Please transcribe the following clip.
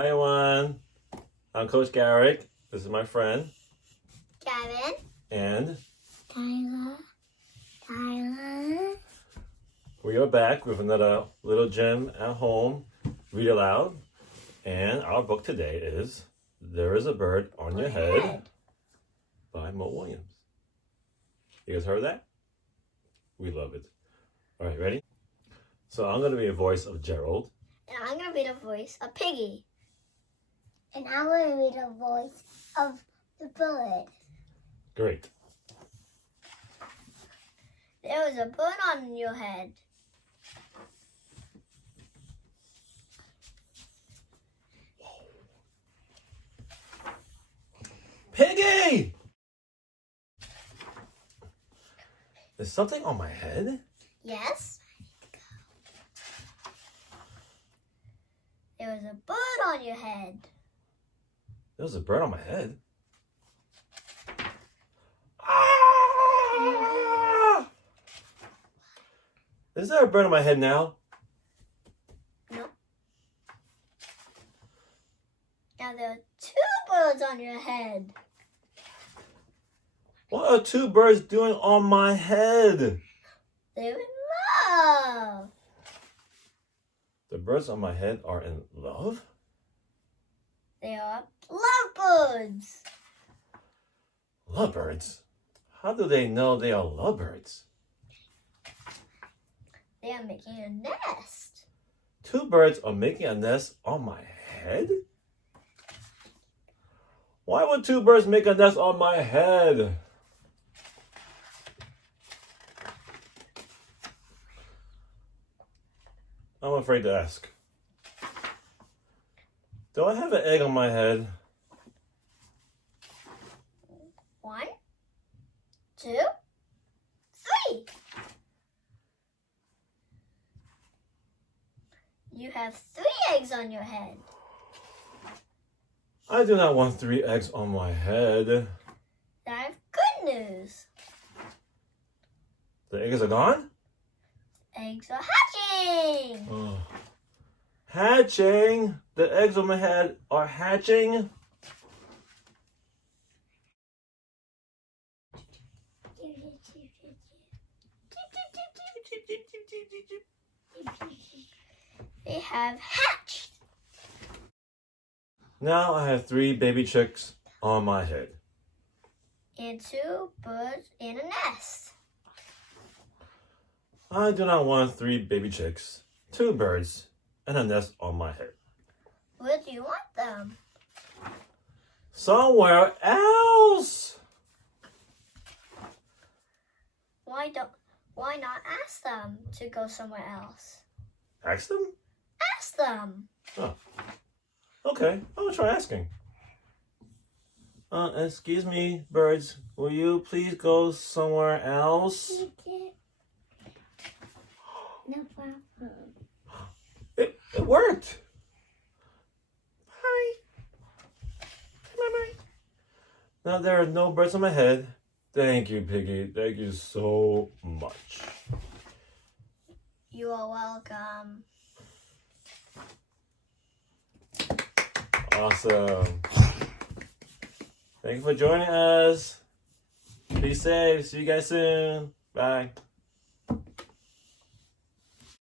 Hi everyone, I'm Coach Garrick. This is my friend. Gavin. And Tyler. we are back with another little gem at home, read aloud. And our book today is There is a Bird on Your Head by Mo Williams. You guys heard that? We love it. All right, ready? So I'm going to be a voice of Gerald. And I'm going to be the voice of Piggy. And I'm going to be the voice of the bird. Great. There was a bird on your head. Piggy! There's something on my head? Yes. There was a bird on your head. There was a bird on my head? Ah! Is there a bird on my head now? No. Now there are two birds on your head. What are two birds doing on my head? They're in love. The birds on my head are in love? They are lovebirds. Lovebirds? How do they know they are lovebirds? They are making a nest. Two birds are making a nest on my head? Why would two birds make a nest on my head? I'm afraid to ask. Do I have an egg on my head? 1, 2, 3. You have 3 eggs on your head. I do not want 3 eggs on my head. I have good news. The eggs are gone? Eggs are hatching. Oh. Hatching! The eggs on my head are hatching? They have hatched. Now I have 3 baby chicks on my head. And 2 birds in a nest. I do not want 3 baby chicks, 2 birds, and a nest on my head. Where do you want them? Somewhere else! Why not ask them to go somewhere else? Ask them? Ask them. Oh. Okay, I'll try asking. Excuse me, birds. Will you please go somewhere else? No problem. It worked. Bye. Bye-bye. Now there are no birds on my head. Thank you, Piggy. Thank you so much. You are welcome. Awesome. Thank you for joining us. Be safe. See you guys soon. Bye.